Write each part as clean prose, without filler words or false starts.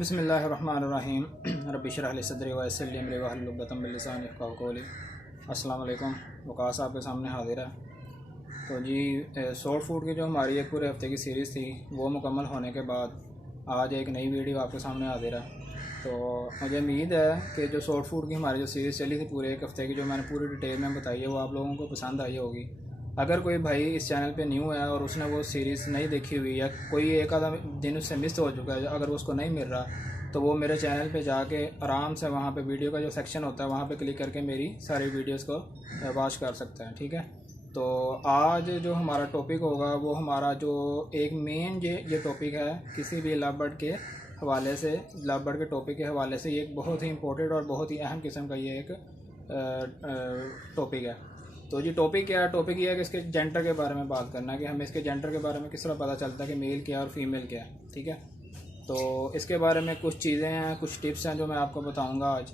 बिस्मिल्लाहिर्रहमानिर्रहीम रब्बि इश्रह ली सदरी व यस्सिर ली अमरी वहलुल उक़दतम मिन लिसानी यफ़क़हू क़ौली। अस्सलाम वालेकुम। वक़ास आपके सामने हाज़िर है। तो जी सोल फूड की जो हमारी एक पूरे हफ़्ते की सीरीज़ थी वो मुकम्मल होने के बाद आज एक नई वीडियो आपके सामने हाज़िर है। तो मुझे उम्मीद है कि जो सोल फूड की हमारी जो सीरीज़ चली थी पूरे एक हफ़्ते की, जो मैंने पूरी डिटेल में बताई है, वो आप लोगों को पसंद आई होगी। अगर कोई भाई इस चैनल पे न्यू है और उसने वो सीरीज़ नहीं देखी हुई या कोई एक आधा दिन उससे मिस हो चुका है, अगर उसको नहीं मिल रहा, तो वो मेरे चैनल पे जाके आराम से वहाँ पे वीडियो का जो सेक्शन होता है वहाँ पे क्लिक करके मेरी सारी वीडियोस को वॉच कर सकते हैं। ठीक है। तो आज जो हमारा टॉपिक होगा वो हमारा जो एक मेन ये टॉपिक है, किसी भी लव बर्ड के हवाले से, लव बर्ड के टॉपिक के हवाले से ये एक बहुत ही इंपॉर्टेंट और बहुत ही अहम किस्म का ये एक टॉपिक है। तो जी टॉपिक क्या है? टॉपिक ये है कि इसके जेंडर के बारे में बात करना है कि हमें इसके जेंडर के बारे में किस तरह पता चलता है कि मेल क्या है और फीमेल क्या है। ठीक है। तो इसके बारे में कुछ चीज़ें हैं, कुछ टिप्स हैं जो मैं आपको बताऊंगा आज।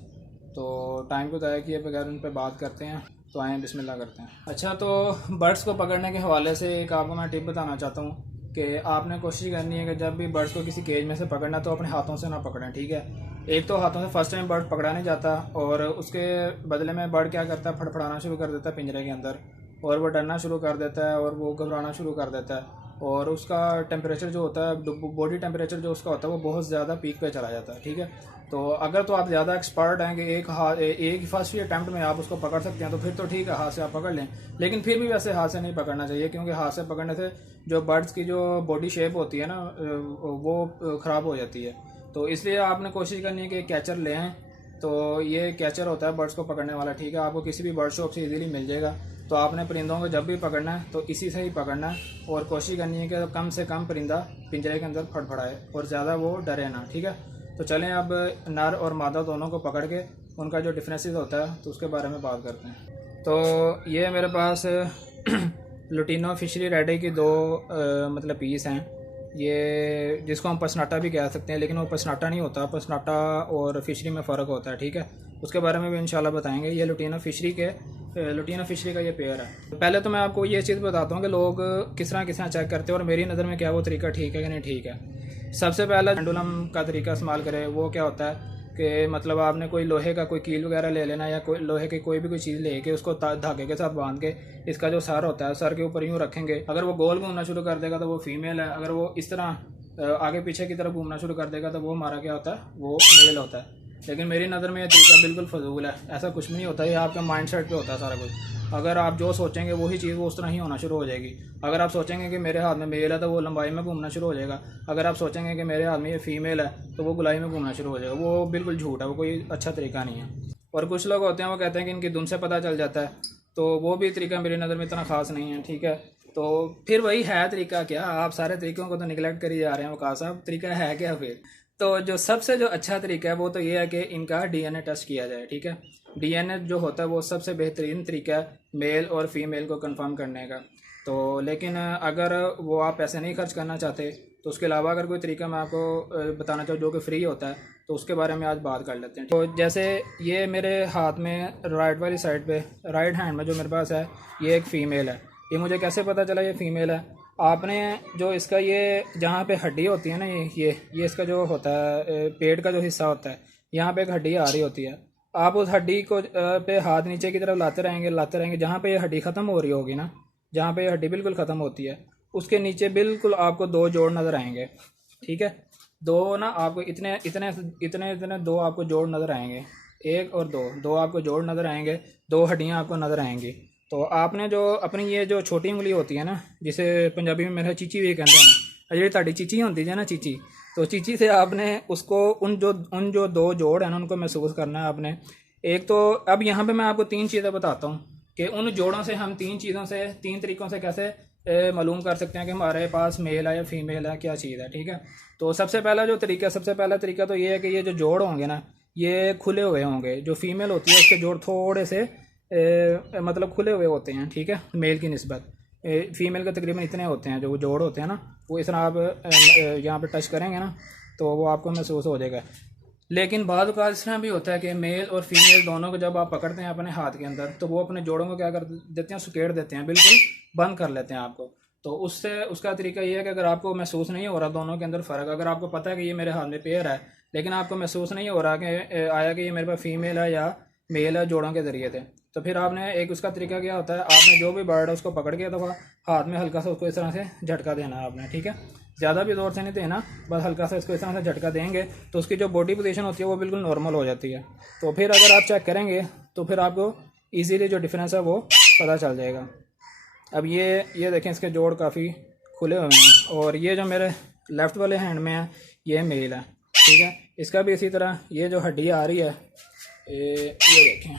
तो टाइम को ज़ाया किए बगैर उन पर बात करते हैं। तो आएँ बिस्मिल्लाह करते हैं। अच्छा, तो बर्ड्स को पकड़ने के हवाले से एक आपको मैं टिप बताना चाहता हूँ कि आपने कोशिश करनी है कि जब भी बर्ड्स को किसी केज में से पकड़ना तो अपने हाथों से ना पकड़ें। ठीक है। एक तो हाथों से फर्स्ट टाइम बर्ड पकड़ा नहीं जाता और उसके बदले में बर्ड क्या करता है, फड़फड़ाना शुरू कर देता है पिंजरे के अंदर, और वो डरना शुरू कर देता है और वो घबराना शुरू कर देता है, और उसका टेम्परेचर जो होता है, बॉडी टेम्परेचर जो उसका होता है, वो बहुत ज़्यादा पीक पे चला जाता है। ठीक है। तो अगर तो आप ज़्यादा एक्सपर्ट हैं कि एक फर्स्ट ही अटैम्प्ट में आप उसको पकड़ सकते हैं तो फिर तो ठीक है, हाथ से आप पकड़ लें। लेकिन फिर भी वैसे हाथ से नहीं पकड़ना चाहिए, क्योंकि हाथ से पकड़ने से जो बर्ड्स की जो बॉडी शेप होती है ना, वो ख़राब हो जाती है। तो इसलिए आपने कोशिश करनी है कि कैचर ले आएँ। तो ये कैचर होता है बर्ड्स को पकड़ने वाला। ठीक है। आपको किसी भी बर्ड शॉप से इजीली मिल जाएगा। तो आपने परिंदों को जब भी पकड़ना है तो इसी से ही पकड़ना है, और कोशिश करनी है कि कम से कम परिंदा पिंजरे के अंदर फड़फड़ाए और ज़्यादा वो डरे ना। ठीक है। तो चलें अब नर और मादा दोनों को पकड़ के उनका जो डिफरेंसेस होता है तो उसके बारे में बात करते हैं। तो ये मेरे पास लुटिनो फिशरी रेडी की दो मतलब पीस हैं। ये जिसको हम पसनाटा भी कह सकते हैं, लेकिन वो पसनाटा नहीं होता। पसनाटा और फिशरी में फ़र्क होता है। ठीक है। उसके बारे में भी इंशाल्लाह बताएंगे। ये लुटिनो फिशरी का ये पेयर है। पहले तो मैं आपको ये चीज़ बताता हूँ कि लोग किस तरह चेक करते हैं और मेरी नज़र में क्या वो तरीका ठीक है कि नहीं ठीक है। सबसे पहला पेंडुलम का तरीका इस्तेमाल करें। वो क्या होता है कि मतलब आपने कोई लोहे का कोई कील वगैरह ले लेना, या कोई लोहे की कोई भी कोई चीज़ लेके उसको धागे के साथ बांध के इसका जो सर होता है, सर के ऊपर यूँ रखेंगे। अगर वो गोल घूमना शुरू कर देगा तो वो फीमेल है। अगर वो इस तरह आगे पीछे की तरफ घूमना शुरू कर देगा तो वो हमारा क्या होता है, वो मेल होता है। लेकिन मेरी नज़र में ये तरीका बिल्कुल फजूल है। ऐसा कुछ भी नहीं होता। ये आपका माइंड सेट पे होता है सारा कुछ। अगर आप जो सोचेंगे वही चीज़ वो उस तरह ही होना शुरू हो जाएगी। अगर आप सोचेंगे कि मेरे हाथ में मेल है तो वो लंबाई में घूमना शुरू हो जाएगा। अगर आप सोचेंगे कि मेरे हाथ में ये फीमेल है तो वो गुलाई में घूमना शुरू हो जाएगा। वो बिल्कुल झूठ है, वो कोई अच्छा तरीका नहीं है। और कुछ लोग होते हैं वो कहते हैं कि इनकी धुन से पता चल जाता है, तो वो भी तरीका मेरी नज़र में इतना ख़ास नहीं है। ठीक है। तो फिर वही है तरीका क्या? आप सारे तरीक़ों को तो निगलेक्ट कर ही जा रहे हैं। वक़ास साहब, तरीका है क्या फिर? तो जो सबसे जो अच्छा तरीका है वो तो ये है कि इनका डीएनए टेस्ट किया जाए। ठीक है। डीएनए जो होता है वो सबसे बेहतरीन तरीका है मेल और फीमेल को कंफर्म करने का। तो लेकिन अगर वो आप पैसे नहीं खर्च करना चाहते तो उसके अलावा अगर कोई तरीका मैं आपको बताना चाहूँ जो कि फ्री होता है, तो उसके बारे में आज बात कर लेते हैं। तो जैसे ये मेरे हाथ में राइट वाली साइड पे, राइट हैंड में जो मेरे पास है, ये एक फ़ीमेल है। ये मुझे कैसे पता चला ये फ़ीमेल है? आपने जो इसका ये जहाँ पे हड्डी होती है ना, ये इसका जो होता है पेट का जो हिस्सा होता है, यहाँ पे एक हड्डी आ रही होती है। आप उस हड्डी को पे हाथ नीचे की तरफ लाते रहेंगे। जहाँ पे ये हड्डी ख़त्म हो रही होगी ना, जहाँ पे ये हड्डी बिल्कुल ख़त्म होती है, उसके नीचे बिल्कुल आपको दो जोड़ नज़र आएंगे। ठीक है। दो ना आपको इतने इतने इतने इतने दो आपको जोड़ नज़र आएंगे। एक और दो आपको जोड़ नज़र आएंगे। दो हड्डियाँ आपको नज़र आएंगी। तो आपने जो अपनी ये जो छोटी उंगली होती है ना, जिसे पंजाबी में मेरे चीची भी कहते हैं, जी ताड़ी चीची होती है ना, चीची, तो चीची से आपने उसको उन जो दो जोड़ हैं ना उनको महसूस करना है आपने। एक तो अब यहाँ पे मैं आपको तीन चीज़ें बताता हूँ कि उन जोड़ों से हम तीन तरीक़ों से कैसे मालूम कर सकते हैं कि हमारे पास मेल है या फीमेल है, क्या चीज़ है। ठीक है। तो सबसे पहला तरीका तो ये है कि ये जो जोड़ होंगे ना, ये खुले हुए होंगे। जो फीमेल होती है उसके जोड़ थोड़े से मतलब खुले हुए होते हैं। ठीक है। मेल की निस्बत फीमेल के तकरीबन इतने होते हैं। जो वो जोड़ होते हैं ना, वो इस तरह आप यहाँ पे टच करेंगे ना तो वो आपको महसूस हो जाएगा। लेकिन बाद का इस तरह भी होता है कि मेल और फीमेल दोनों को जब आप पकड़ते हैं अपने हाथ के अंदर, तो वो अपने जोड़ों को क्या कर देते हैं, सुकेड़ देते हैं, बिल्कुल बंद कर लेते हैं आपको। तो उससे उसका तरीका ये है कि अगर आपको महसूस नहीं हो रहा दोनों के अंदर फ़र्क, अगर आपको पता है कि ये मेरे हाथ में पेयर है लेकिन आपको महसूस नहीं हो रहा कि आया कि ये मेरे पास फीमेल है या मेल है जोड़ों के ज़रिए से, तो फिर आपने एक उसका तरीका क्या होता है, आपने जो भी बर्ड है उसको पकड़ के दफ़ा हाथ में हल्का सा उसको इस तरह से झटका देना है आपने, ठीक है। ज़्यादा भी ज़ोर से नहीं देना, बस हल्का सा इसको इस तरह से झटका देंगे तो उसकी जो बॉडी पोजीशन होती है वो बिल्कुल नॉर्मल हो जाती है। तो फिर अगर आप चेक करेंगे तो फिर आपको ईजीली जो डिफरेंस है वो पता चल जाएगा। अब ये देखें, इसके जोड़ काफ़ी खुले हुए हैं और ये जो मेरे लेफ़्ट वाले हैंड में है ये मेल है, ठीक है। इसका भी इसी तरह ये जो हड्डी आ रही है, ये देखें,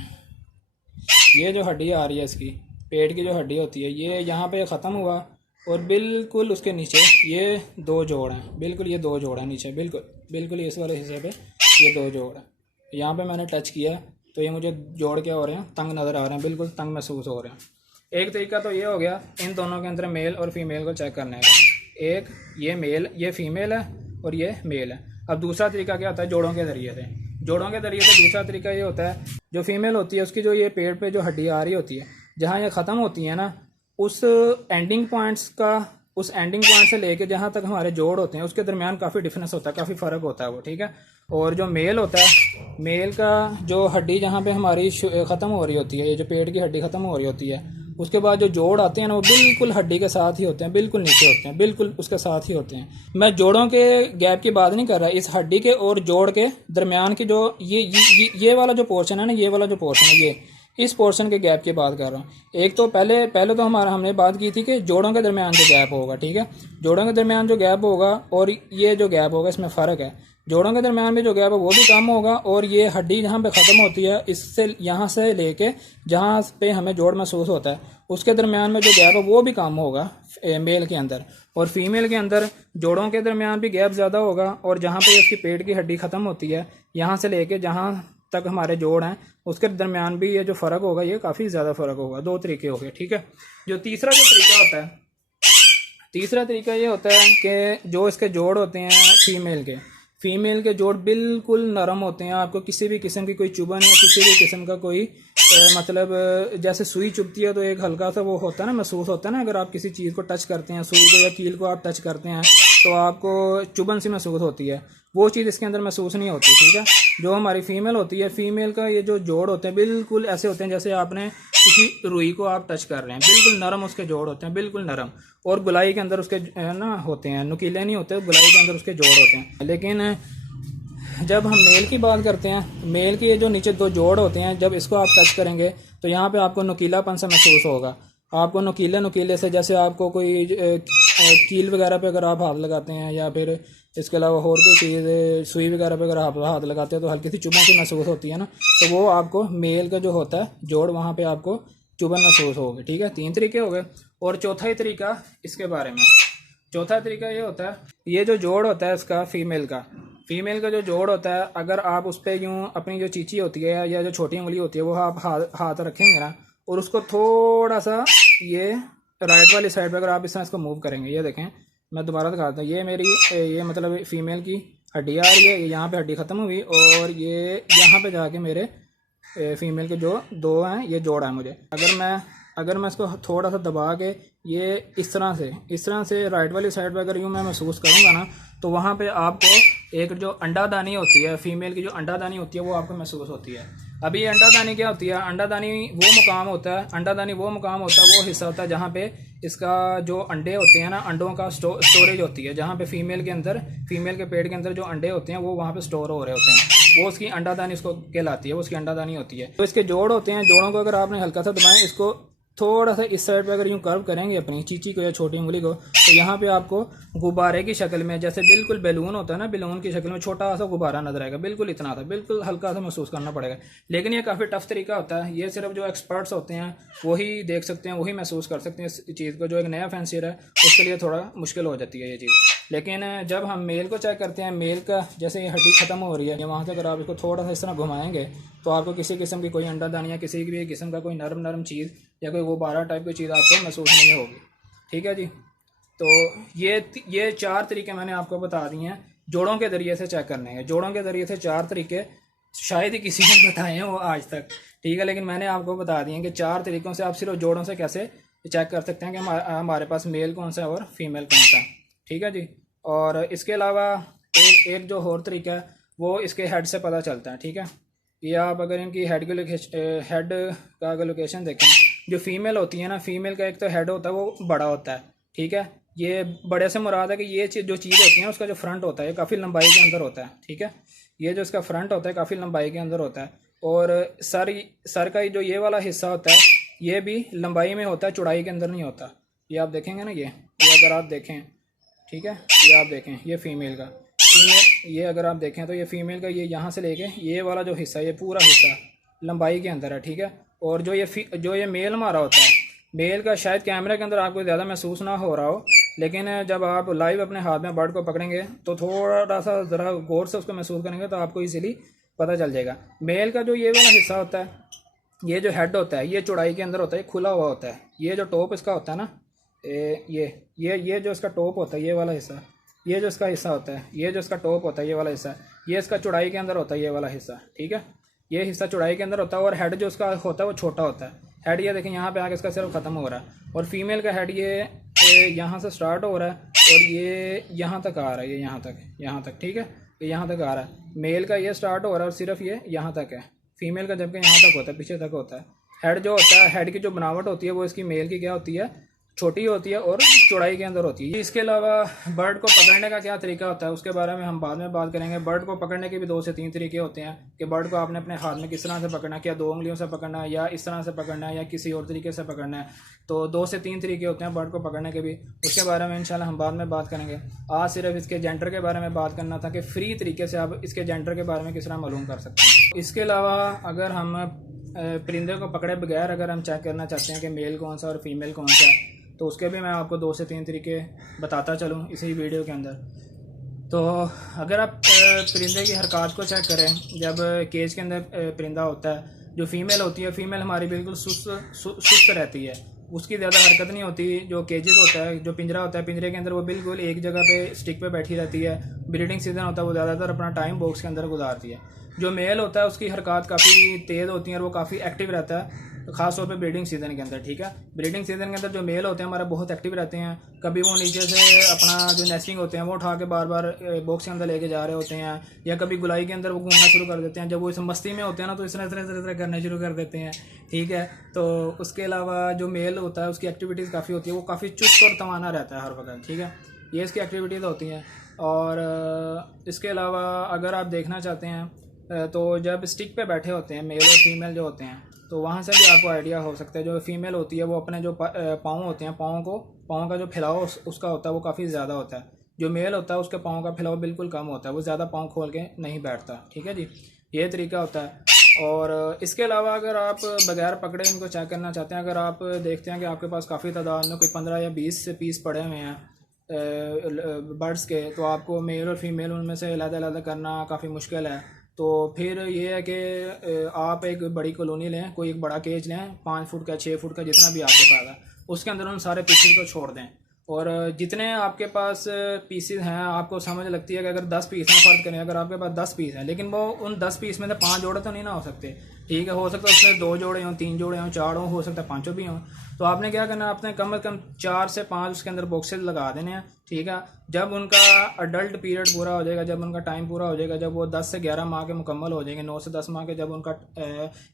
ये जो हड्डी आ रही है इसकी पेट की जो हड्डी होती है ये यहाँ पे ख़त्म हुआ और बिल्कुल उसके नीचे ये दो जोड़ हैं, बिल्कुल ये दो जोड़ हैं नीचे, बिल्कुल इस वाले हिस्से पे ये दो जोड़ हैं। यहाँ पे मैंने टच किया तो ये मुझे जोड़ क्या हो रहे हैं, तंग नज़र आ रहे हैं, बिल्कुल तंग महसूस हो रहे हैं। एक तरीका तो ये हो गया इन दोनों के अंदर मेल और फीमेल को चेक करने का, एक ये मेल ये फीमेल है और ये मेल है। अब दूसरा तरीका क्या होता है, जोड़ों के ज़रिए से, जोड़ों के ज़रिए से दूसरा तरीका ये होता है, जो फीमेल होती है उसकी जो ये पेट पे जो हड्डी आ रही होती है, जहाँ ये ख़त्म होती है ना, उस एंडिंग पॉइंट्स का, उस एंडिंग पॉइंट से लेके जहाँ तक हमारे जोड़ होते हैं उसके दरमियान काफ़ी डिफरेंस होता है, काफ़ी फ़र्क होता है वो, ठीक है। और जो मेल होता है, मेल का जो हड्डी जहाँ पे हमारी ख़त्म हो रही होती है, ये जो पेट की हड्डी ख़त्म हो रही होती है, उसके बाद जो जोड़ आते हैं ना वो बिल्कुल हड्डी के साथ ही होते हैं, बिल्कुल नीचे होते हैं, बिल्कुल उसके साथ ही होते हैं। मैं जोड़ों के गैप की बात नहीं कर रहा, इस हड्डी के और जोड़ के दरमियान की जो ये वाला जो पोर्शन है ना, ये वाला जो पोर्शन है, ये इस पोर्शन के गैप की बात कर रहा हूँ। एक तो पहले तो हमने बात की थी कि जोड़ों के दरमियान जो गैप होगा, ठीक है, जोड़ों के दरमियान जो गैप होगा और ये जो गैप होगा इसमें फ़र्क है। जोड़ों के दरमियान में जो गैप है वो भी कम होगा और ये हड्डी जहाँ पे ख़त्म होती है इससे यहाँ से लेके जहाँ पे हमें जोड़ महसूस होता है उसके दरमियान में जो गैप है वो भी कम होगा मेल के अंदर, और फीमेल के अंदर जोड़ों के दरमियान भी गैप ज़्यादा होगा और जहाँ पे उसकी पेट की हड्डी ख़त्म होती है यहाँ से लेके जहाँ तक हमारे जोड़ हैं उसके दरमियान भी ये जो फ़र्क होगा ये काफ़ी ज़्यादा फ़र्क होगा। दो तरीके हो गए, ठीक है। जो तीसरा जो तरीका होता है, तीसरा तरीका ये होता है कि जो इसके जोड़ होते हैं फीमेल के जोड़ बिल्कुल नरम होते हैं, आपको किसी भी किस्म की कोई चुभन या किसी भी किस्म का कोई मतलब जैसे सुई चुभती है तो एक हल्का सा वो होता है ना, महसूस होता है ना, अगर आप किसी चीज़ को टच करते हैं, सुई को या कील को आप टच करते हैं तो आपको चुभन सी महसूस होती है, वो चीज़ इसके अंदर महसूस नहीं होती, ठीक है। जो हमारी फीमेल होती है, फीमेल का ये जो जोड़ होते हैं बिल्कुल ऐसे होते हैं जैसे आपने किसी रुई को आप टच कर रहे हैं, बिल्कुल नरम उसके जोड़ होते हैं, बिल्कुल नरम, और गुलाई के अंदर उसके ना होते हैं, नुकीले नहीं होते, गुलाई के अंदर उसके जोड़ होते हैं। लेकिन जब हम मेल की बात करते हैं, मेल के जो नीचे दो जोड़ होते हैं जब इसको आप टच करेंगे तो यहाँ पे आपको नुकीलापन से महसूस होगा, आपको नुकीले से, जैसे आपको कोई कील वगैरह पे अगर आप हाथ लगाते हैं या फिर इसके अलावा और कोई चीज़ सुई वगैरह पे अगर आप हाथ लगाते हैं तो हल्की सी चुभन सी महसूस होती है ना, तो वो आपको मेल का जो होता है जोड़ वहाँ पे आपको चुभन महसूस होगी, ठीक है। 3 तरीके हो गए। और चौथा ही तरीका इसके बारे में, चौथा तरीका ये होता है, ये जो जोड़ होता है इसका फीमेल का जो जोड़ होता है, अगर आप उस पर यूँ अपनी जो चीची होती है या जो छोटी उंगली होती है वो आप हाथ रखेंगे ना और उसको थोड़ा सा ये राइट वाली साइड पर अगर आप इस तरह इसको मूव करेंगे, ये देखें, मैं दोबारा दिखाता हूँ, ये मेरी ये मतलब फीमेल की हड्डी आ रही है, यहाँ पे हड्डी ख़त्म हुई और ये यहाँ पे जाके मेरे फीमेल के जो दो हैं ये जोड़ है मुझे, अगर मैं इसको थोड़ा सा दबा के ये इस तरह से राइट वाली साइड पे अगर यूँ मैं महसूस करूँगा ना तो वहाँ पे आपको एक जो अंडादानी होती है, फीमेल की जो अंडादानी होती है वो आपको महसूस होती है। अभी ये अंडादानी क्या होती है, अंडादानी वो मुकाम होता है, वो हिस्सा होता है जहाँ पे इसका जो अंडे होते हैं ना, अंडों का स्टोरेज होती है, जहाँ पे फीमेल के पेट के अंदर जो अंडे होते हैं वो वहाँ पे स्टोर हो रहे होते हैं, वो उसकी अंडादानी उसको कहलाती है, वो उसकी अंडादानी होती है। तो इसके जोड़ होते हैं, जोड़ों को अगर आपने हल्का सा दबाएं, इसको थोड़ा सा इस साइड पे अगर यूँ कर्व करेंगे अपनी चीची को या छोटी उंगली को, तो यहाँ पे आपको गुब्बारे की शक्ल में, जैसे बिल्कुल बैलून होता है ना, बैलून की शक्ल में छोटा सा गुब्बारा नजर आएगा, बिल्कुल इतना था, बिल्कुल हल्का सा महसूस करना पड़ेगा। लेकिन ये काफ़ी टफ तरीका होता है, ये सिर्फ जो एक्सपर्ट्स होते हैं वही देख सकते हैं, वही महसूस कर सकते हैं इस चीज़ को, जो एक नया फैंसियर है उसके लिए थोड़ा मुश्किल हो जाती है ये चीज़। लेकिन जब हम मेल को चेक करते हैं, मेल का जैसे ये हड्डी ख़त्म हो रही है, वहाँ से अगर आप इसको थोड़ा सा इस तरह घुमाएंगे तो आपको किसी किस्म की कोई अंडादानी या किसी भी किस्म का कोई नरम चीज़ या कोई गुब्बारा टाइप की चीज़ आपको महसूस नहीं होगी, ठीक है जी। तो ये 4 तरीके मैंने आपको बता दिए हैं जोड़ों के ज़रिए से चेक करने हैं। जोड़ों के ज़रिए से 4 तरीके शायद ही किसी ने बताए हैं वो आज तक, ठीक है, लेकिन मैंने आपको बता दिए कि 4 तरीक़ों से आप सिर्फ जोड़ों से कैसे चेक कर सकते हैं कि हमारे पास मेल कौन सा है और फीमेल कौन सा है। ठीक है जी। और इसके अलावा एक जो और तरीका है वो इसके हेड से पता चलता है। ठीक है, ये आप अगर इनकी हेड का अगर लोकेशन देखें, जो फीमेल होती है ना, फीमेल का एक तो हेड होता है वो बड़ा होता है। ठीक है, ये बड़े से मुराद है कि ये जो चीज़ होती है उसका जो फ्रंट होता है ये काफ़ी लंबाई के अंदर होता है। ठीक है, ये जो इसका फ्रंट होता है काफ़ी लंबाई के अंदर होता है। और सर का जो ये वाला हिस्सा होता है ये भी लंबाई में होता है, चौड़ाई के अंदर नहीं होता। ये आप देखेंगे ना, ये अगर आप देखें, ठीक है, ये आप देखें, ये फीमेल का, ये अगर आप देखें तो ये फीमेल का ये यहाँ से लेके ये वाला जो हिस्सा, ये पूरा हिस्सा लंबाई के अंदर है। ठीक है, और जो ये मेल हमारा होता है, मेल का शायद कैमरे के अंदर आपको ज़्यादा महसूस ना हो रहा हो, लेकिन जब आप लाइव अपने हाथ में बर्ड को पकड़ेंगे तो थोड़ा सा ज़रा गौर से उसको महसूस करेंगे तो आपको इजीली पता चल जाएगा। मेल का जो ये वाला हिस्सा होता है, ये जो हेड होता है ये चौड़ाई के अंदर होता है, खुला हुआ होता है। ये जो टॉप इसका होता है ना, ये जो इसका टॉप होता है, ये वाला हिस्सा, ये जो इसका हिस्सा होता है, ये जो इसका टॉप होता है, ये वाला हिस्सा, ये इसका चौड़ाई के अंदर होता है, ये वाला हिस्सा। ठीक है, ये हिस्सा चौड़ाई के अंदर होता है और हेड जो उसका होता है वो छोटा होता है। हेड ये देखें यहाँ पे आके इसका सिर्फ ख़त्म हो रहा है, और फीमेल का हेड ये यहाँ से स्टार्ट हो रहा है और ये यहाँ तक आ रहा है, ये यहाँ तक। ठीक है, ये यहाँ तक आ रहा है। मेल का ये स्टार्ट हो रहा है और सिर्फ ये यहाँ तक है, फीमेल का जबकि यहाँ तक होता है, पीछे तक होता है। हेड जो होता है, हेड की जो बनावट होती है वो इसकी मेल की क्या होती है, छोटी होती है और चौड़ाई के अंदर होती है। इसके अलावा बर्ड को पकड़ने का क्या तरीका होता है उसके बारे में हम बाद में बात करेंगे। बर्ड को पकड़ने के भी 2 से 3 तरीके होते हैं कि बर्ड को आपने अपने हाथ में किस तरह से पकड़ना है, क्या 2 उंगलियों से पकड़ना है या इस तरह से पकड़ना है या किसी और तरीके से पकड़ना है। तो 2 से 3 तरीके होते हैं बर्ड को पकड़ने के भी, उसके बारे में इंशाल्लाह हम बाद में बात करेंगे। आज सिर्फ इसके जेंडर के बारे में बात करना था कि फ्री तरीके से आप इसके जेंडर के बारे में किस तरह मालूम कर सकते हैं। इसके अलावा अगर हम परिंदे को पकड़े बगैर अगर हम चेक करना चाहते हैं कि मेल कौन सा और फीमेल कौन सा है, तो उसके भी मैं आपको 2 से 3 तरीके बताता चलूँ इसी वीडियो के अंदर। तो अगर आप परिंदे की हरकत को चेक करें, जब केज के अंदर परिंदा होता है, जो फीमेल होती है, फीमेल हमारी बिल्कुल सुस्त रहती है, उसकी ज़्यादा हरकत नहीं होती। जो केजेस होता है, जो पिंजरा होता है, पिंजरे के अंदर वो बिल्कुल एक जगह पे स्टिक पे बैठी रहती है। ब्रीडिंग सीजन होता है वो ज़्यादातर अपना टाइम बॉक्स के अंदर गुजारती है। जो मेल होता है उसकी हरकत काफ़ी तेज़ होती है और वो काफ़ी एक्टिव रहता है, खास तौर पे ब्रीडिंग सीज़न के अंदर। ठीक है, ब्रीडिंग सीज़न के अंदर जो मेल होते हैं हमारे बहुत एक्टिव रहते हैं। कभी वो नीचे से अपना जो नेस्टिंग होते हैं वो उठा के बार बार बॉक्स के अंदर लेके जा रहे होते हैं, या कभी गुलाई के अंदर वो घूमना शुरू कर देते हैं। जब वो इस मस्ती में होते हैं ना तो इस तरह करने शुरू कर देते हैं। ठीक है, तो उसके अलावा जो मेल होता है उसकी एक्टिविटीज़ काफ़ी होती है, वो काफ़ी चुस्त और तवाना रहता है हर वक्त। ठीक है, ये इसकी एक्टिविटीज़ होती हैं। और इसके अलावा अगर आप देखना चाहते हैं तो जब स्टिक पे बैठे होते हैं मेल और फीमेल जो होते हैं, तो वहाँ से भी आपको आइडिया हो सकता है। जो फीमेल होती है वो अपने जो पाँव होते हैं, पाँव का जो फैलाव उसका होता है वो काफ़ी ज़्यादा होता है। जो मेल होता है उसके पाँव का फैलाव बिल्कुल कम होता है, वो ज़्यादा पाँव खोल के नहीं बैठता। ठीक है जी, ये तरीका होता है। और इसके अलावा अगर आप बगैर पकड़े इनको चेक करना चाहते हैं, अगर आप देखते हैं कि आपके पास काफ़ी तादाद में कोई 15 या 20 से पीस पड़े हुए हैं बर्ड्स के, तो आपको मेल और फीमेल उनमें से अलग-अलग करना काफ़ी मुश्किल है। तो फिर ये है कि आप एक बड़ी कॉलोनी लें, कोई एक बड़ा केज लें, 5 फुट का 6 फुट का जितना भी आपके पास है, उसके अंदर उन सारे पीसेस को छोड़ दें। और जितने आपके पास पीसेस हैं, आपको समझ लगती है कि अगर 10 पीस हैं, फ़र्ज करें अगर आपके पास 10 पीस हैं, लेकिन वो उन 10 पीस में से 5 जोड़े तो नहीं ना हो सकते। ठीक है, हो सकता है उसमें 2 जोड़े हों, 3 जोड़े हों, 4 हों, हो सकता है 5 भी हों। तो आपने क्या करना है, आपने कम से कम 4 से 5 उसके अंदर बॉक्सेस लगा देने हैं। ठीक है, जब उनका अडल्ट पीरियड पूरा हो जाएगा, जब उनका टाइम पूरा हो जाएगा, जब वो 10 से 11 माह के मुकम्मल हो जाएंगे, 9 से 10 माह के जब उनका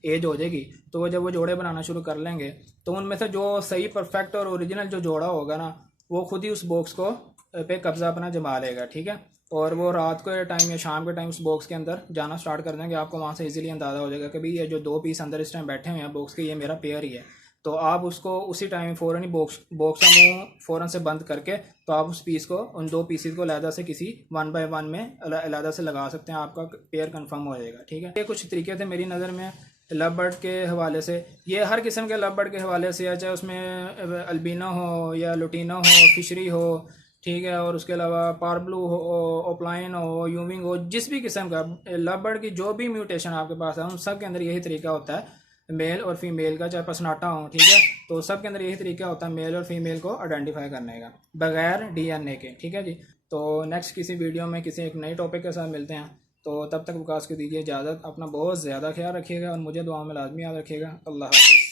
एज हो जाएगी, तो वो जब वो जोड़े बनाना शुरू कर लेंगे, तो उनमें से जो सही परफेक्ट और ओरिजिनल जो जोड़ा होगा ना, वो खुद ही उस बॉक्स को पे कब्जा अपना जमा लेगा। ठीक है, और वो रात के टाइम या शाम के टाइम उस बॉक्स के अंदर जाना स्टार्ट कर देंगे। आपको वहाँ से इजीली अंदाज़ा हो जाएगा कि भाई ये जो 2 पीस अंदर इस टाइम बैठे हुए हैं बॉक्स के, ये मेरा पेयर ही है। तो आप उसको उसी टाइम फ़ौरन ही बॉक्स का मुंह फ़ौरन से बंद करके, तो आप उस पीस को, उन 2 पीसेस को अलहदा से किसी 1 बाय 1 में अलहदा से लगा सकते हैं, आपका पेयर कंफर्म हो जाएगा। ठीक है, ये कुछ तरीके थे मेरी नज़र में लव बर्ड के हवाले से। ये हर किस्म के लव बर्ड के हवाले से है, चाहे उसमें अल्बिनो हो या लुटीनो हो, फिशरी हो, ठीक है, और उसके अलावा पारब्लू हो, ओपलाइन हो, यूविंग हो, जिस भी किस्म का लव बर्ड की जो भी म्यूटेशन आपके पास है, उन सब के अंदर यही तरीका होता है मेल और फीमेल का, चाहे पसनाटा हो। ठीक है, तो सब के अंदर यही तरीका होता है मेल और फीमेल को आइडेंटिफाई करने का बगैर DNA के। ठीक है जी, तो नेक्स्ट किसी वीडियो में किसी एक नई टॉपिक के साथ मिलते हैं। तो तब तक विकास को दीजिए इजाज़त। अपना बहुत ज़्यादा ख्याल रखिएगा और मुझे दुआ में लाजमी याद रखिएगा। अल्लाह हाफ़िज़।